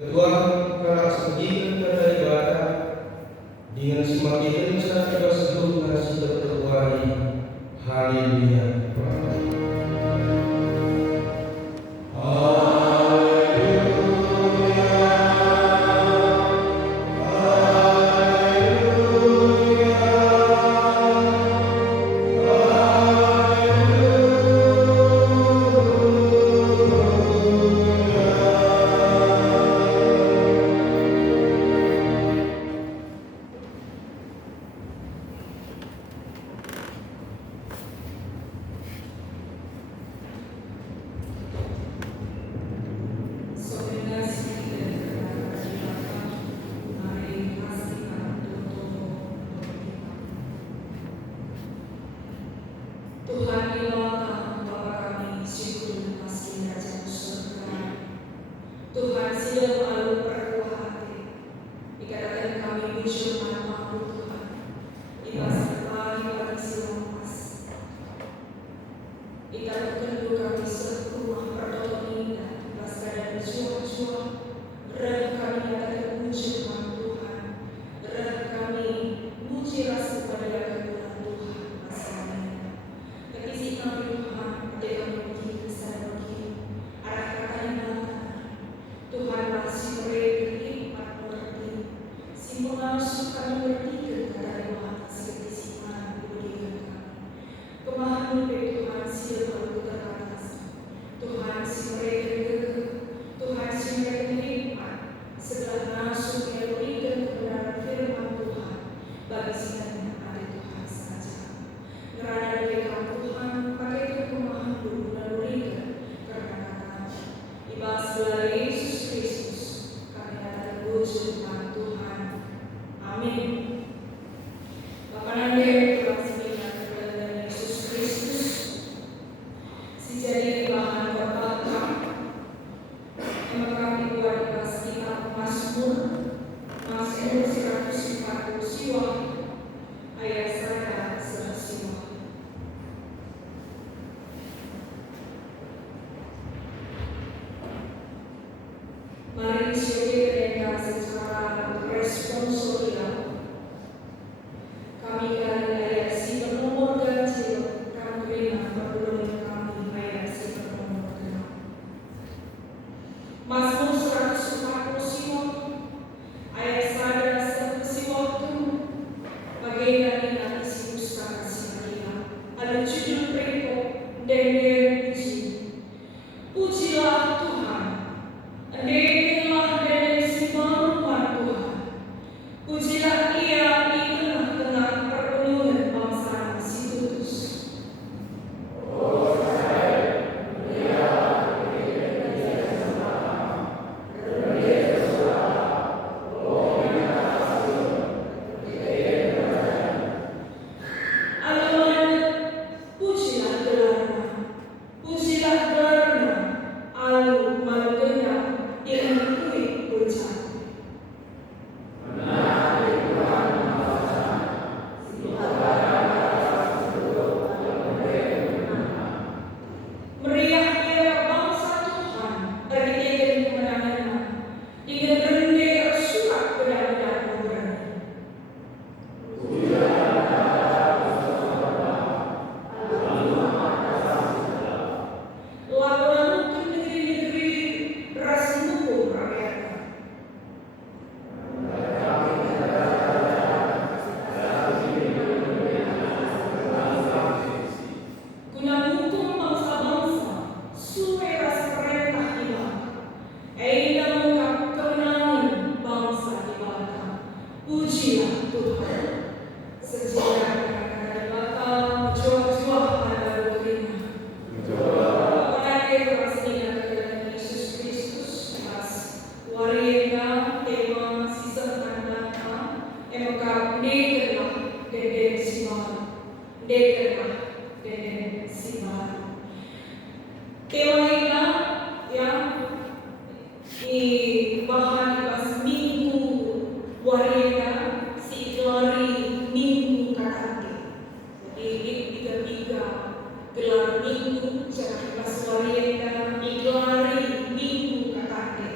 Ketua saksikan pada ibadah dengan semakin besar doa seluruh nasi terkeluari. Haleluya. Tuhan ilaha Bapa kami, syukur pasti Raja surga. Tuhan siap alu perkuah hati, dikatakan kami muncul nama Tuhan, ibas kembali pada silang pas. Dikatakan kami serumah pertolongan indah, ibas keadaan berjuang-juang, rah kami katakan muncul nama Tuhan, rah kami muncul rasa pada Tuhan pasalnya. Kami Tuhan, ketika pergi ke sana pergi, arah kata yang Tuhan masih berhikmat mengerti. Simul langsung kami mengerti kata Tuhan seperti siman diberikan kami. Kemahaman Tuhan siap lalu terbatas. Tuhan si mereka Tuhan si mereka hikmat. Setelah langsung yang berikan kebenaran firman Tuhan bagi sinanya ada Tuhan saja. Ngerana mereka Tuhan pakai kekuatan dan karena kata ibas Yesus Kristus kami akan wujud Tuhan. Amin. Bapak nanti telah sebenarnya kepada Yesus Kristus si jadi bahan berbakat yang kami buat ibas kitab Mazmur 140 siwa ayat 1 siwa. Mari syukur mereka secara responsorial. Kami akan ayat si bernomor ganjil kami berikan pertolongan kami ayat si bernomor genap. Mazmur 140 siwa ayat 1 siwa itu bagaimana isi pustaka Simaria. Ada judul perikop dengan puji. Pujilah Tuhan. Dengarlah dan firman Tuhan. Pujilah Ia di tengah-tengah perpenuhan bangsa si kudus. Pujilah gelarnya, pujilah gelarnya, alu maluknya yang mengikuti pujian. Meriah ia bangsa Tuhan bagi dia kemenangannya, dengan rendah tersurat benar-benar berani. Laporan untuk negeri-negeri ras mendukung rakyatnya. Guna mendukung bangsa-bangsa, suwe ras perintah ibadah. Eina mengungkap kemenangan bangsa ibadah. Pujilah Tuhan. Sejarah kata-kata Bapa, jua-jua pada doktrinnya. Yesus Kristus as warga tema sisa tanda emokap negerlah deden simal tema ina yang di bahan pas minggu warga si glori minggu katati. Jadi tiga gelar minggu cara pas warga iglari minggu katati.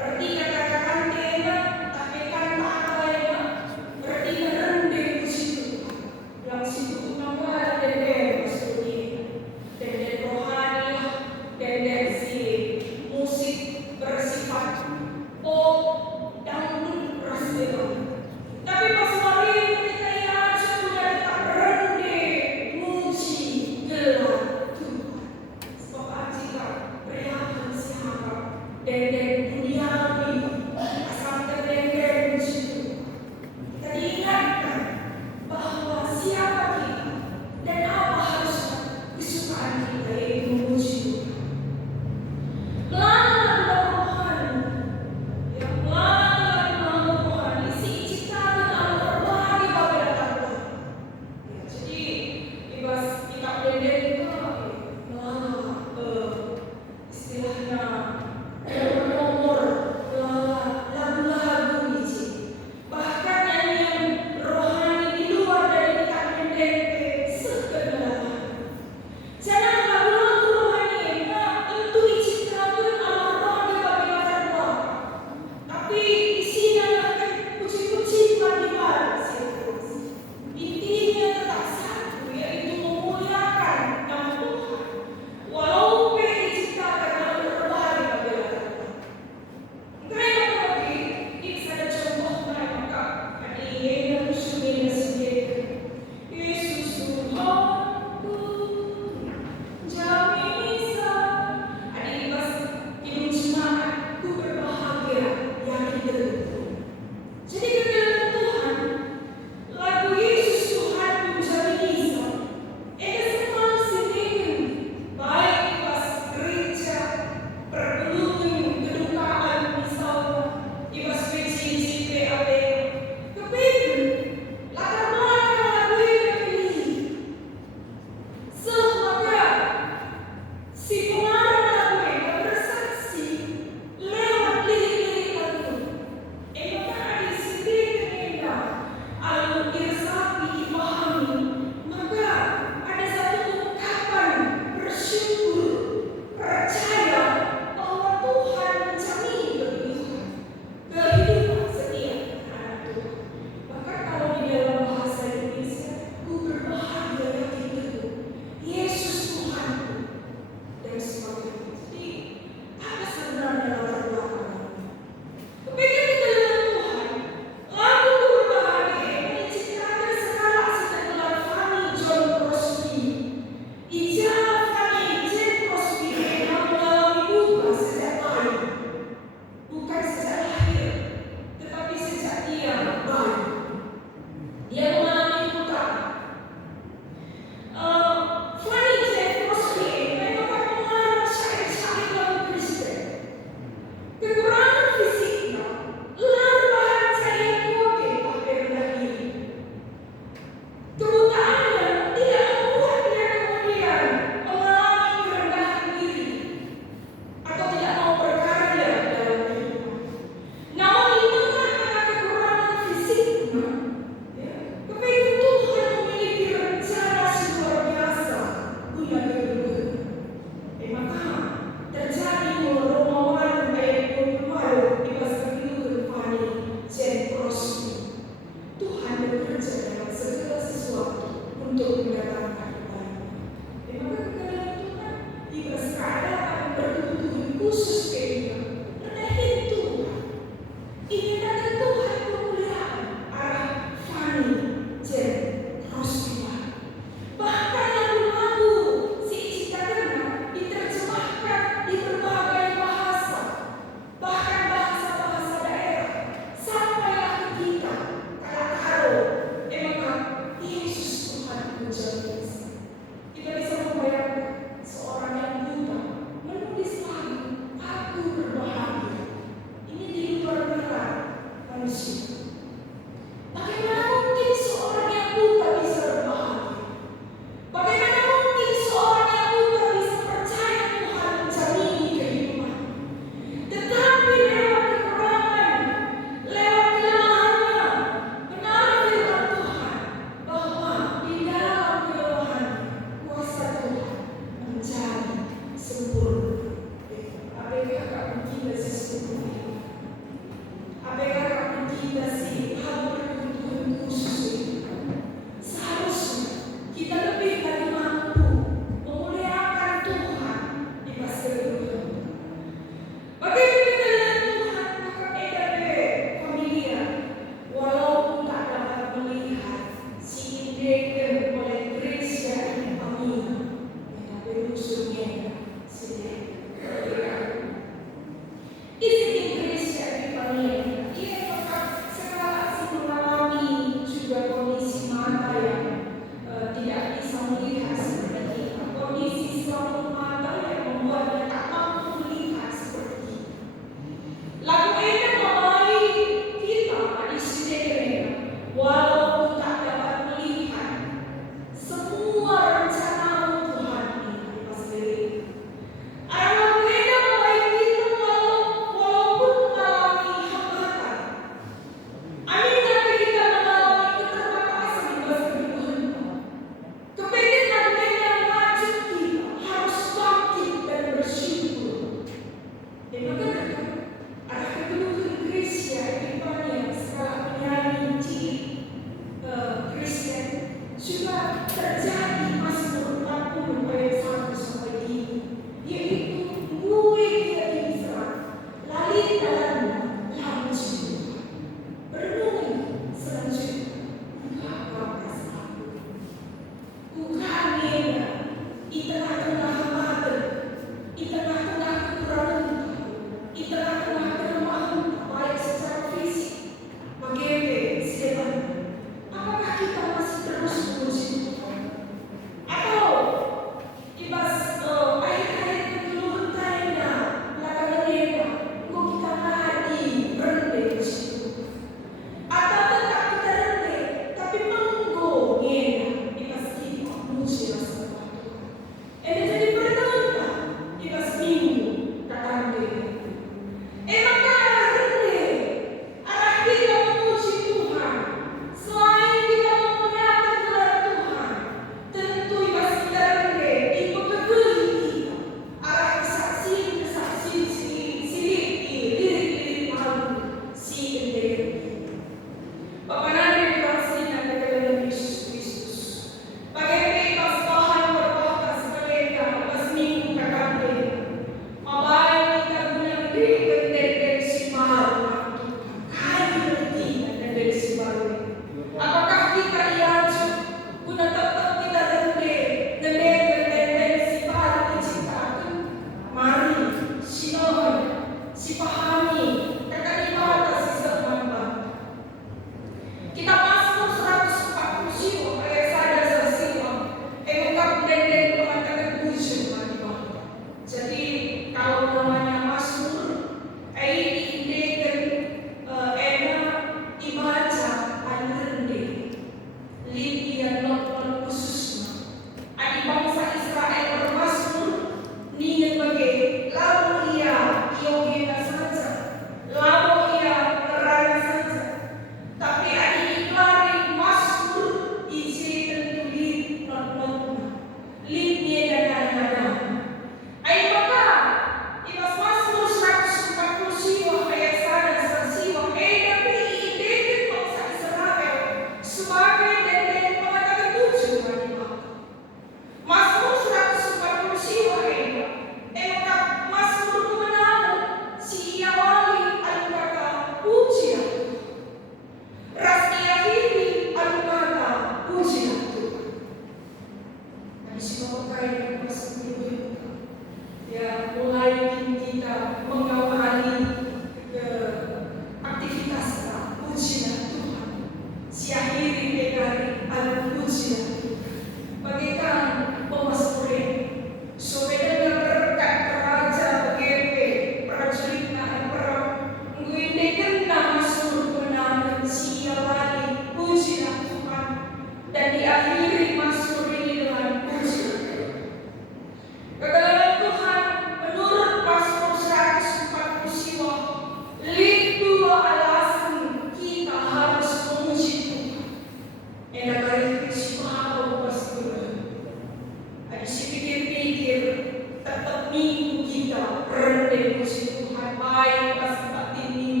kita rendah puji Tuhan, baik pas batin ini,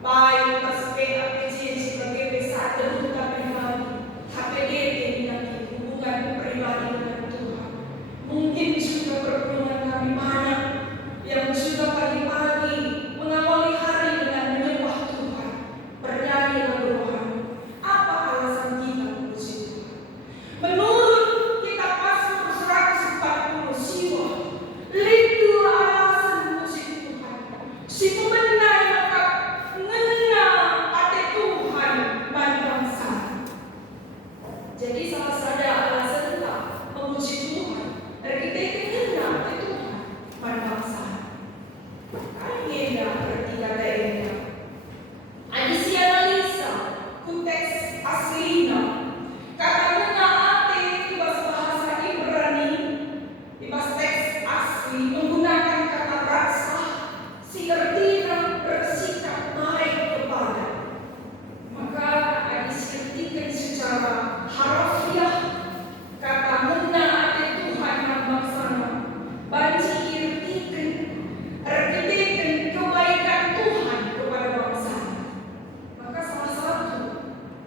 baik pas PAPJ sebagai besar kedudukan pribadi, HPDT dengan hubungan pribadi dengan Tuhan. Mungkin juga pergumulan kami banyak yang juga pagi-pagi mengawali hari dengan menyembah Tuhan, bernyanyi lagu rohani. Apa alasan kita memuji Tuhan? Menurut kitab Mazmur 140 siwa, lidu alasan memuji Tuhan. Si pemenang maka ngena ate Tuhan bangsa. Jadi salah satu alasan kita memuji Tuhan, dari kita ngena ate Tuhan bangsa. Kami berarti kata ini. Adisi analisa konteks aslinya. Kata ate itu bahasa Ibrani, di bahasa teks asli menggunakan kata rasa, si artinya bersikap baik kepada. Maka adisi artikan secara harafiah kata mena ate Tuhan maksana banci artikan kebaikan Tuhan kepada bangsa. Maka salah satu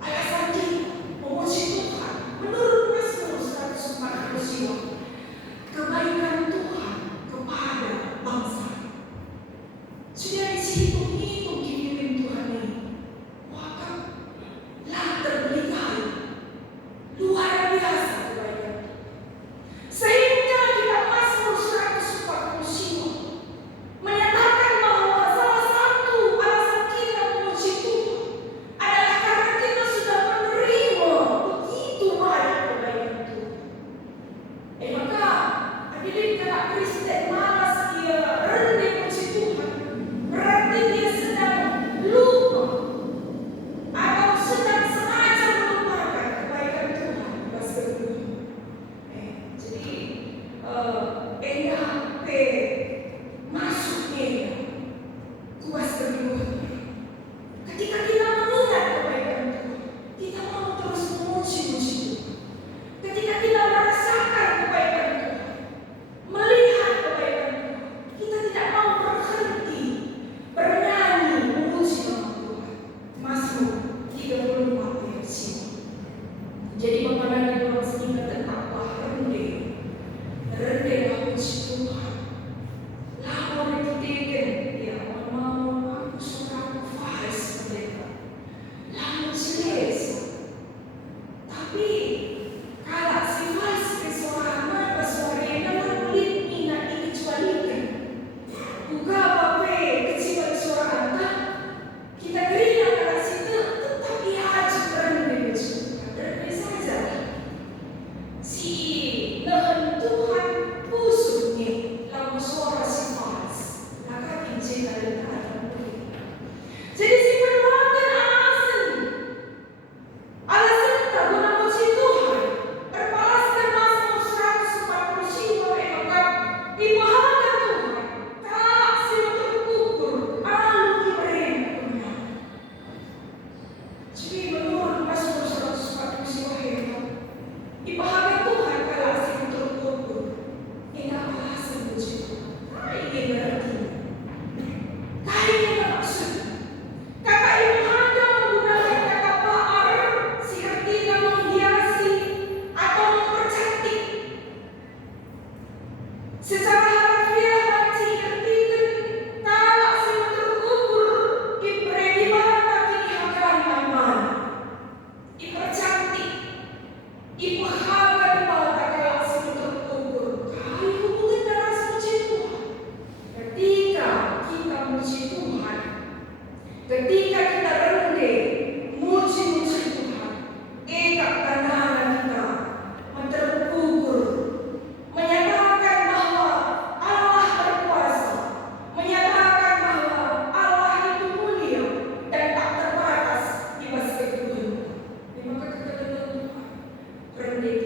alasan kita memuji Tuhan menurut Mazmur 140 siwa, kebaikan Tuhan kepada bangsa. Sudah dihitung-hitung kirimin Tuhan ini, maka lah terlihat luar biasa kebaikan Tuhan. Sehingga kita Mazmur 140 siwa menyatakan bahwa salah satu alasan kita memuji Tuhan adalah karena kita sudah menerima begitu banyak kebaikan Tuhan. Maka hadirin kata Kristen malas dia rendah puji Tuhan, berarti dia sedang lupa atau sedang sengaja melupakan kebaikan Tuhan. Bahasa kedua. Jadi NHP masuknya kuas kedua. Ketika kita mengingat kebaikan Tuhan, kita mau terus memuji-muji Tuhan. Ketika kita merasakan kebaikan Tuhan, melihat kebaikan Tuhan, kita tidak mau berhenti bernyanyi memuji nama Tuhan. Mazmur 34 ayat 1. Jadi memandang orang sehingga tetaplah rendah puji Tuhan. Lalu dikatakan, ya mau aku suka fals mereka, lalu jelas. Tapi kalau si fals bersuara apa suara yang dalam kulit minat dikecualikan, buka apa kecil suara anda, kita beri kalau situ tetapi aja rendah puji Tuhan, rendah saja. Si nahan Tuhan usulnya lalu suara si fals, maka kincir dari keadaan kulit. Jadi si menuangkan alasan kita guna puji Tuhan, berbalaskan Mazmur 140 siwa maka dipahamkan Tuhan, kalau si terkukur, lalu diberi kemenangan. Jadi menurut Mazmur 140 siwa itu, dipahamkan Tuhan kalau si terkukur, ini alasan puji Tuhan. Ini berarti, ini maksud. Kata Ibu Handa menggunakan kata ba'ar, si artinya menghiasi atau mempercantik. Secara harfiah banci artikan kalau si terkubur diberi bahasa kinihakan aman, dipercantik, dipahamkan bahasa kalau si terkubur. Kali hubungan dalam puji Tuhan. Ketika kita puji Tuhan, ketika kita rendah muji-muji Tuhan, ikat tangan kita terkubur, menyatakan bahwa Allah berkuasa, menyatakan bahwa Allah itu mulia dan tak terbatas di masa Tuhan. Maka kita rendah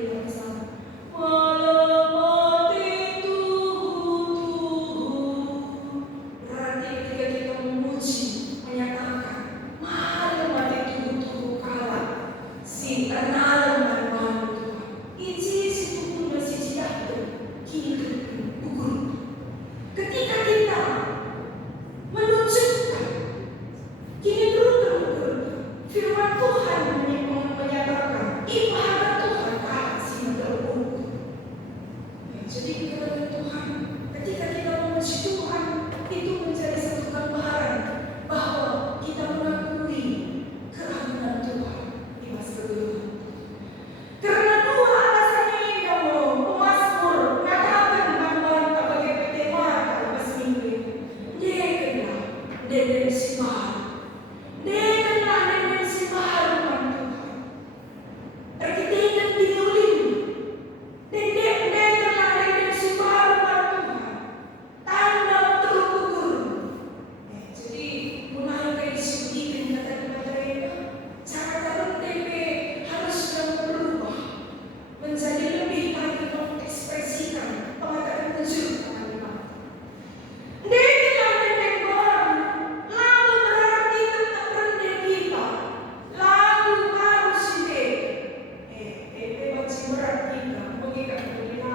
berat kita, mengikat kita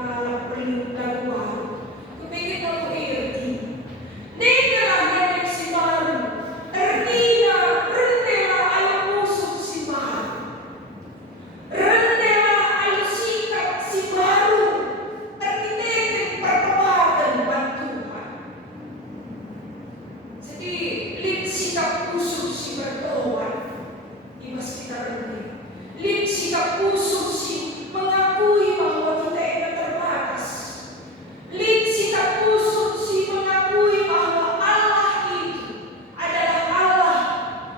perlu lakukan. Kepikir kamu erti. Nikalah nenek si baru, ertina rendela ayo musuh si baru, rendela ayo sikap si baru, ertinekin pertobatan bantuan. Jadi lin sikap musuh si bertobat, imas kita rendela. Lin sikap musuh si mengakui bahwa kita ini terbatas. Lin sikap musuh si mengakui bahwa Allah itu adalah Allah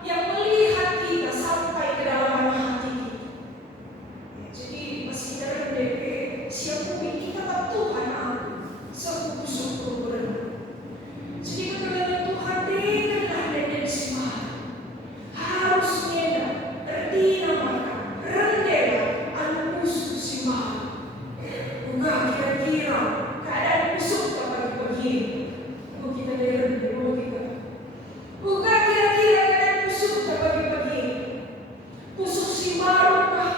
yang melihat kita sampai ke dalam hati kita. Jadi masih terdengar siapa kita tak Tuhan aku sepupu berenang. Jadi kebenaran Tuhan dengarlah dan semua harus nyenda tertina maka rendela anu musuh si mahal. Enggak kira-kira keadaan musuh dapat begini. Mau kita derende, mau kita. Enggak kira-kira keadaan musuh dapat begini. Musuh si baru kah?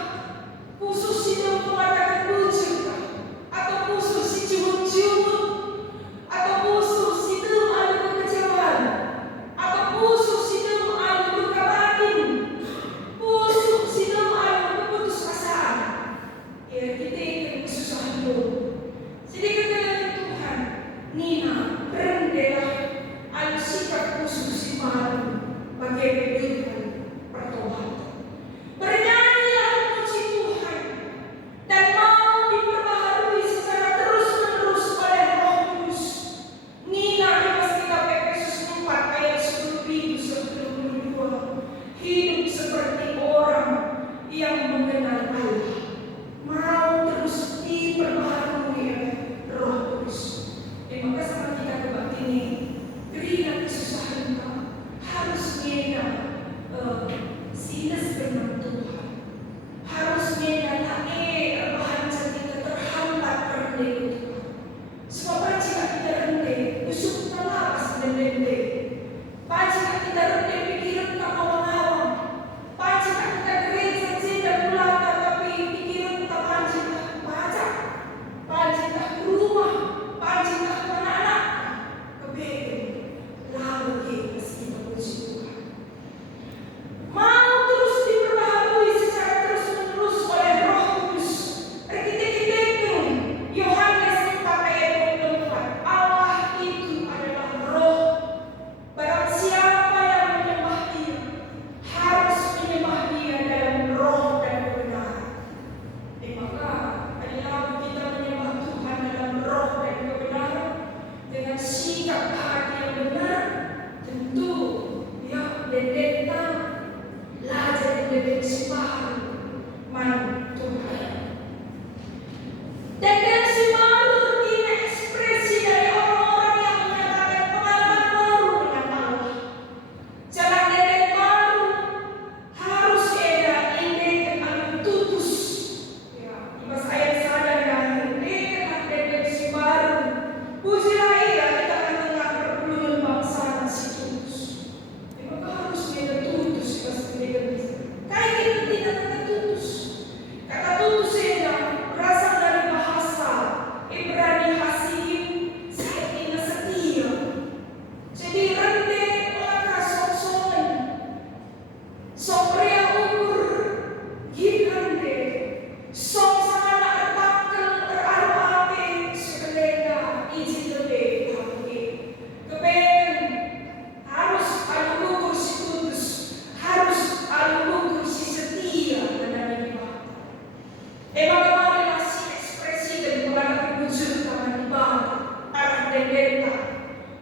Musuh si yang mengatakan lucu kah? Atau musuh si cium-cium? Atau musuh si dem ada kekecewaan? Atau musuh si dem ada luka batin? Musuh si dem ada putus asa? Ya kita ingin kesusahan dulu. Jadi kedalam Tuhan, Nina rendelah anu sikap musuh si malu bagai berikan pertobatan. Bernyanyilah memuji Tuhan dan mau diperbaharui secara terus-menerus oleh Roh Kudus. Nina imas kita Efesus 4 ayat 10-22 hidup seperti orang yang mengenal Allah, mau terus diperbaharui oleh Roh Kudus. Maka sama kita kebatini, berilah kesusahan kamu harus nyenda sinas dengan Tuhan, harus nyenda bahan kita terhambat rendah Tuhan. Sebab jika kita rendah, musuh kita lapas dan rendah. Jika kita rendah, pikiran kita awang-awang. Jika kita gereja cinta belaka, tapi pikiran kita panjang baca. Jika rumah, jika anak-anak, kebaikan, lalu kita puji Tuhan. Mau terus diperbaharui secara terus-menerus oleh Roh Kudus. Arkitek-arkitektur Yohanes 4 ayat 24. Allah itu adalah Roh. Barang siapa yang menyembah Dia harus menyembah Dia dalam roh dan kebenaran. Maka adalah kita menyembah Tuhan dalam roh dan kebenaran dengan sikap hati yang benar. Tentu ya dendeta lajar dan sembahan man Tuhan. Dan sembahan ini ekspresi dari orang-orang yang menyatakan pengalaman baru dengan Allah. Jalan dendek baru harus ada indek anu tutus. Ya, imas ayat sadar yang indek dendek si baru. Pujilah ia kita akan dengar perpuluhan bangsa si tutus. Maka harus ada tutus imas indek. Kayak kita tidak kata tutus. Kata tutus ia berasal dari bahasa Ibrani hasim seperti setia. Jadi rendek laka sok-sokan, soprea ukur, gigante, sok sana ertakel erarwate sekeleda izin lebih tapi kepengen harus adu ukur si tutus, harus adu ukur si setia dan ibadah. Bagaimana si ekspresi dan mengalami wujud taman ibadah arah dan denda.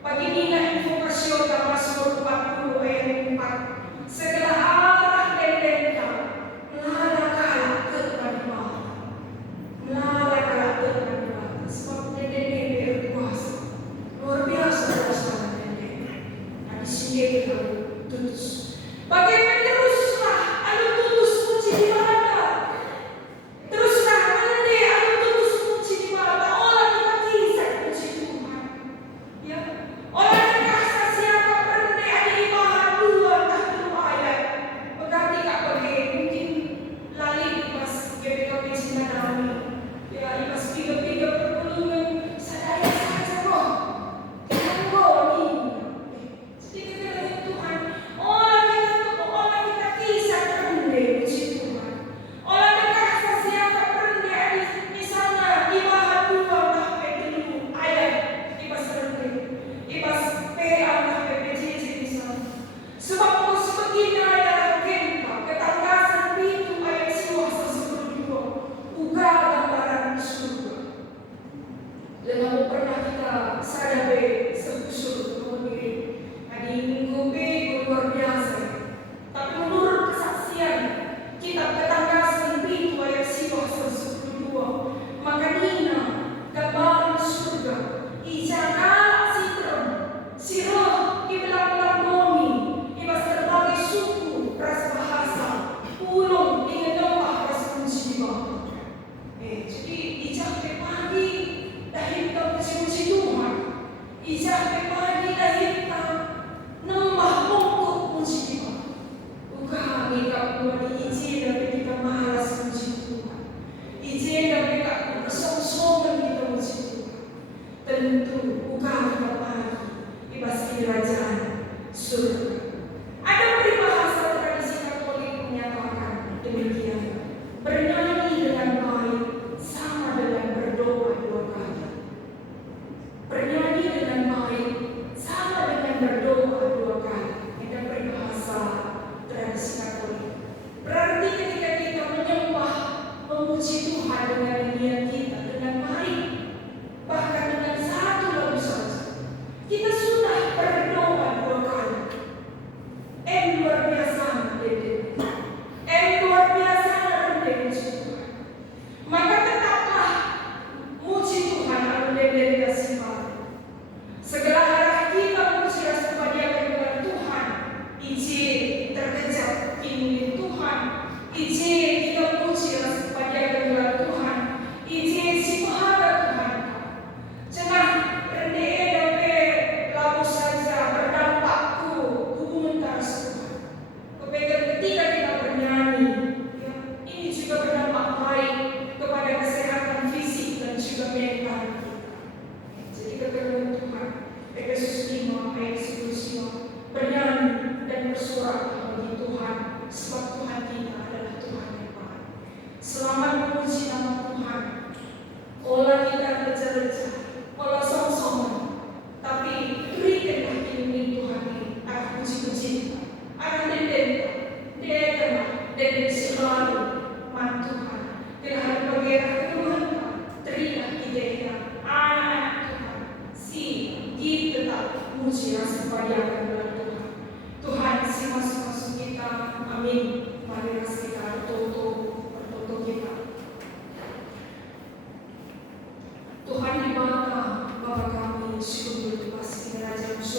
Pagi Nina invokasyon na Mazmur 40 ayat 4. Segala arah dan denda melalakala ke taman ibadah. Melalakala ke taman ibadah. Sebab denda berkuasa. Luar biasa kuasa denda. Nah di sini kita tutus. Bagaimana teruslah anu tutus puji di mana? Teruslah ande anu tutus puji di mana? Olah kita kisah puji Tuhan. Ya, olah kita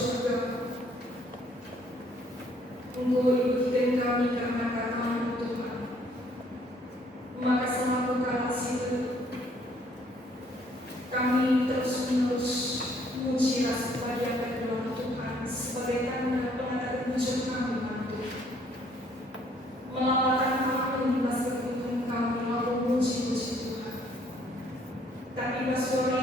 surga. Engkau izinkan kami karena kata-Mu Tuhan. Maka selama kasih itu, kami terus-menerus muji rasa bahagia kedua Tuhan sebagai tanda pengadaan wujud kami Tuhan. Melawatkan kami di masa kehidupan kami lalu muji Tuhan. Tapi suara